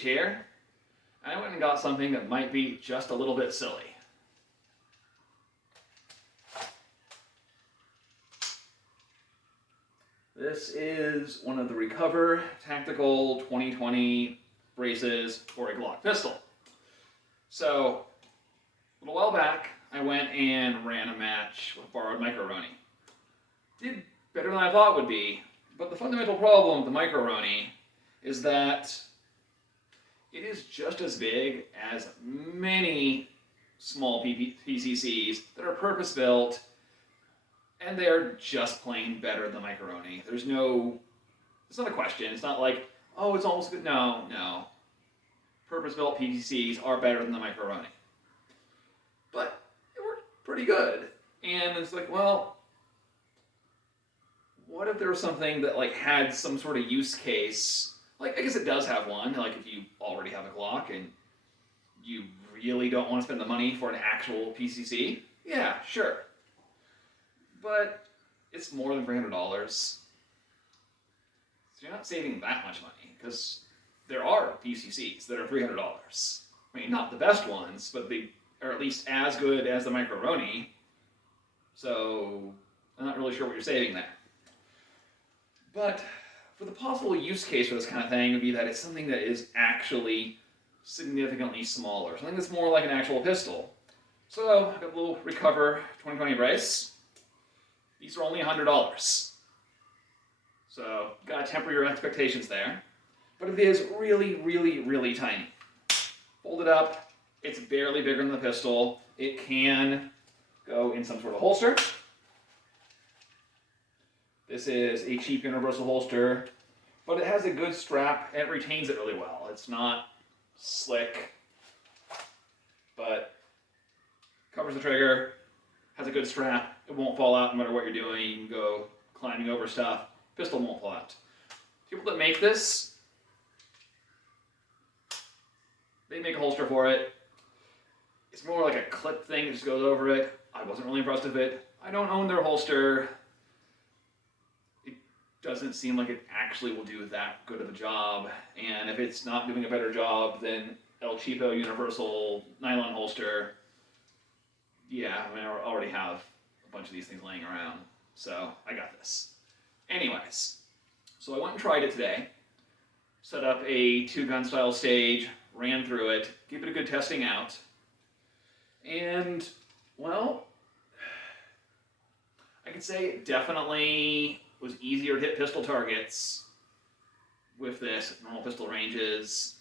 stage here. I went and got something that might be just a little bit silly. This is one of the Recover Tactical 2020 braces for a Glock pistol. So, a little while back, I went and ran a match with borrowed Micro-Roni. Did better than I thought it would be, but the fundamental problem with the Micro-Roni is that it is just as big as many small PCCs that are purpose-built, and they're just plain better than the Micro-Roni. It's not a question. It's not like, oh, it's almost good. No. Purpose-built PCCs are better than the Micro-Roni. But they were pretty good. And it's like, well, what if there was something that like had some sort of use case? Like, I guess it does have one. Like, if you already have a Glock and you really don't want to spend the money for an actual PCC, yeah, sure. But it's more than $300. So you're not saving that much money, because there are PCCs that are $300. I mean, not the best ones, but they are at least as good as the Micro-Roni. So I'm not really sure what you're saving there. But for the possible use case for this kind of thing would be that it's something that is actually significantly smaller. Something that's more like an actual pistol. So I've got a little Recover 2020 brace. These are only $100. So gotta temper your expectations there. But it is really, really, really tiny. Fold it up. It's barely bigger than the pistol. It can go in some sort of holster. This is a cheap universal holster, but it has a good strap and it retains it really well. It's not slick, but covers the trigger, has a good strap. It won't fall out no matter what you're doing. You can go climbing over stuff. Pistol won't fall out. People that make this, they make a holster for it. It's more like a clip thing that just goes over it. I wasn't really impressed with it. I don't own their holster. It doesn't seem like it actually will do that good of a job. And if it's not doing a better job than El Cheapo Universal nylon holster, yeah, I mean, I already have a bunch of these things laying around. So I got this. Anyways, so I went and tried it today. Set up a 2-gun style stage, ran through it, gave it a good testing out. And, well, I could say it definitely was easier to hit pistol targets with this, normal pistol ranges.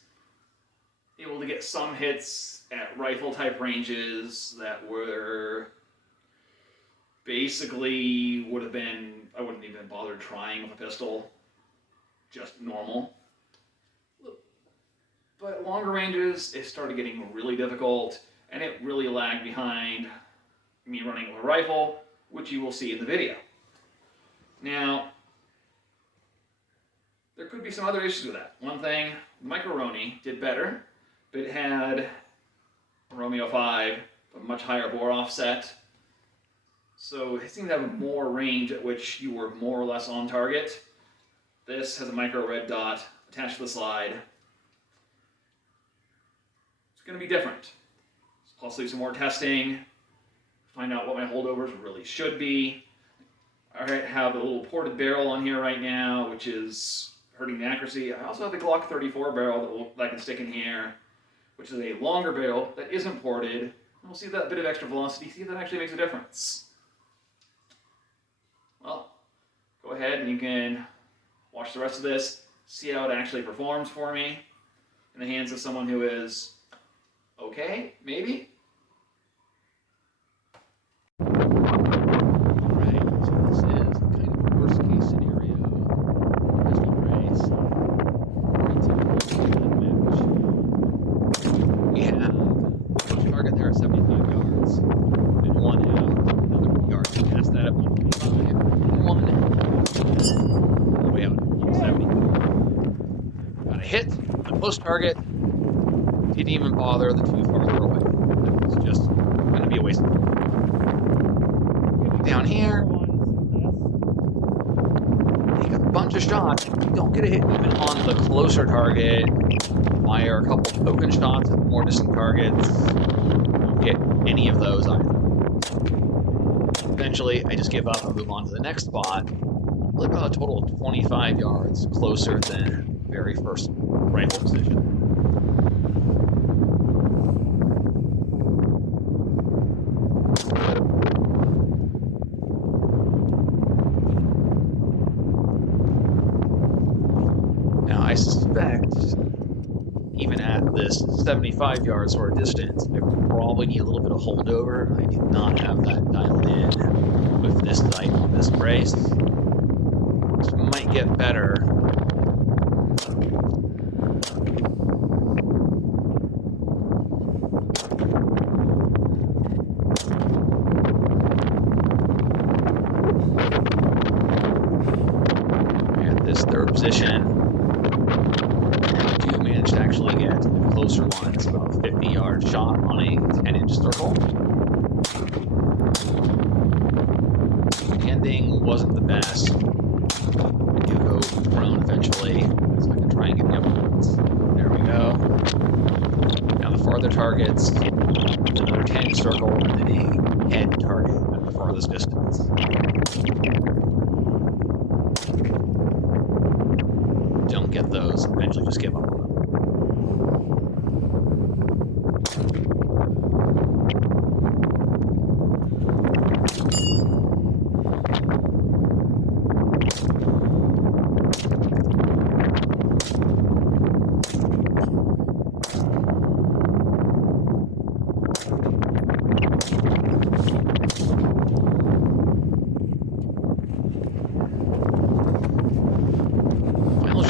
Able to get some hits at rifle type ranges that were basically would have been, I wouldn't even bother trying with a pistol, just normal. But longer ranges, it started getting really difficult, and it really lagged behind me running with a rifle, which you will see in the video. Now, there could be some other issues with that. One thing, the Micro-Roni did better, but it had a Romeo 5, a much higher bore offset. So it seemed to have more range at which you were more or less on target. This has a micro red dot attached to the slide. It's going to be different. I'll do some more testing, find out what my holdovers really should be. I have a little ported barrel on here right now, which is hurting the accuracy. I also have the Glock 34 barrel that I can stick in here, which is a longer barrel that isn't ported. We'll see that bit of extra velocity, see if that actually makes a difference. Well, go ahead and you can watch the rest of this, see how it actually performs for me in the hands of someone who is okay, maybe. Alright, so this is kind of a worst case scenario pistol race. We have the first target there at 75 yards, and one out, another yard past that at 125, and one all the way out at 170. Got a hit, a close target, didn't even bother the two farther away. That was just going to be a waste of time. Down here, take a bunch of shots, and you don't get a hit even on the closer target fire a couple token shots at more distant targets. Don't get any of those either. Eventually, I just give up and move on to the next spot. Really about a total of 25 yards closer than very first rifle position. Now, I suspect, even at this 75 yard sort of distance, I probably need a little bit of holdover. I do not have that dialed in with this sight on this brace. This might get better. At this third position, I do manage to actually get closer ones, about a 50-yard shot on a 10-inch circle. Landing wasn't the best. I do go prone eventually, so I can try and get the upper ones. There we go. Now the farther targets, another 10-inch circle, and then a head target at the farthest distance. Don't get those, eventually just give up on them.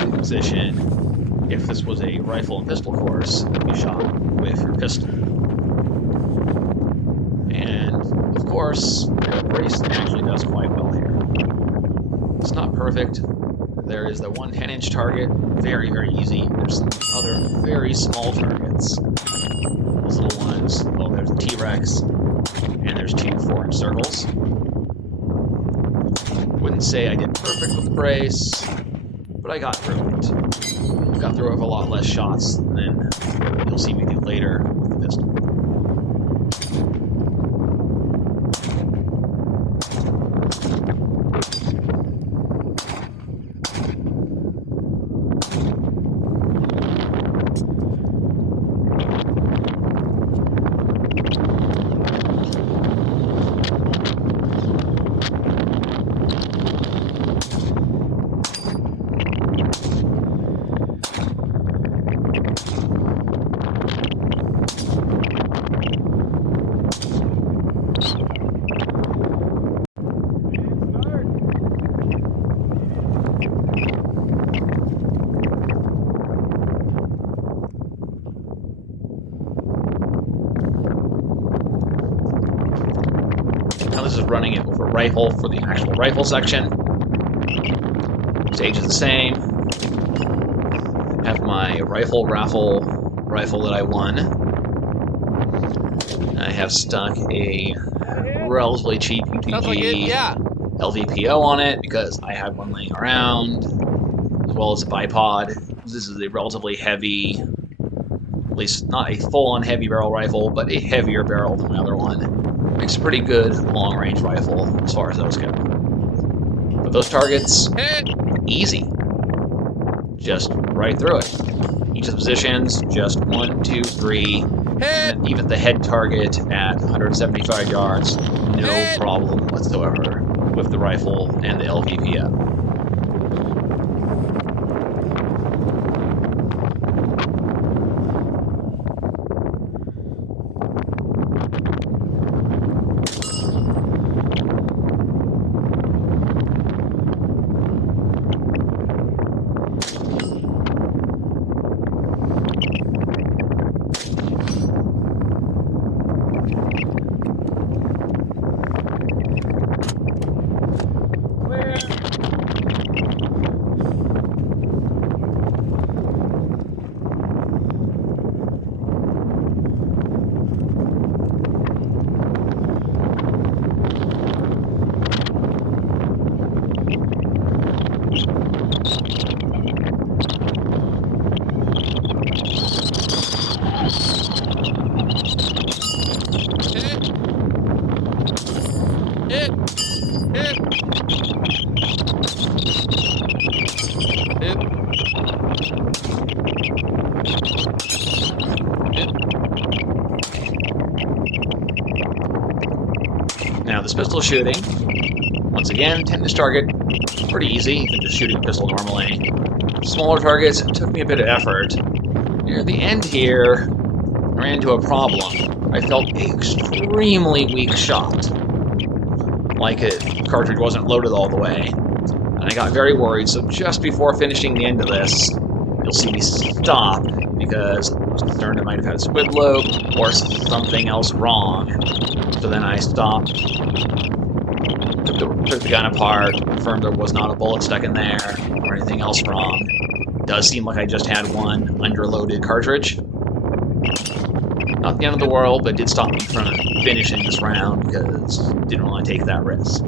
Position, if this was a rifle and pistol course, would be shot with your pistol. And of course, the brace actually does quite well here. It's not perfect. There is the one 10-inch target, very, very easy. There's some other very small targets. Those little ones, well, there's the T-Rex, and there's two 4-inch circles. Wouldn't say I did perfect with the brace, but I got through it. Got through it with a lot less shots than you'll see me do later with the pistol. This is running it with a rifle for the actual rifle section. Stage is the same. Have my rifle raffle rifle that I won. I have stuck a relatively cheap 2G LVPO on it because I had one laying around, as well as a bipod. This is a relatively heavy, at least not a full-on heavy barrel rifle, but a heavier barrel than my other one. Makes a pretty good long-range rifle as far as those go. But those targets, easy. Just right through it. Each of the positions, just 1, 2, 3. And even the head target at 175 yards, no problem whatsoever with the rifle and the LVPO. Hit. Hit. Hit. Now, this pistol shooting, once again, 10-inch target, pretty easy, even just shooting a pistol normally. Smaller targets took me a bit of effort. Near the end here, I ran into a problem. I felt extremely weak shot. Like the cartridge wasn't loaded all the way. And I got very worried, so just before finishing the end of this, you'll see me stop, because I was concerned I might have had a squid lobe or something else wrong. So then I stopped, took the gun apart, confirmed there was not a bullet stuck in there or anything else wrong. Does seem like I just had one underloaded cartridge. Not the end of the world, but it did stop me from finishing this round because I didn't want to take that risk.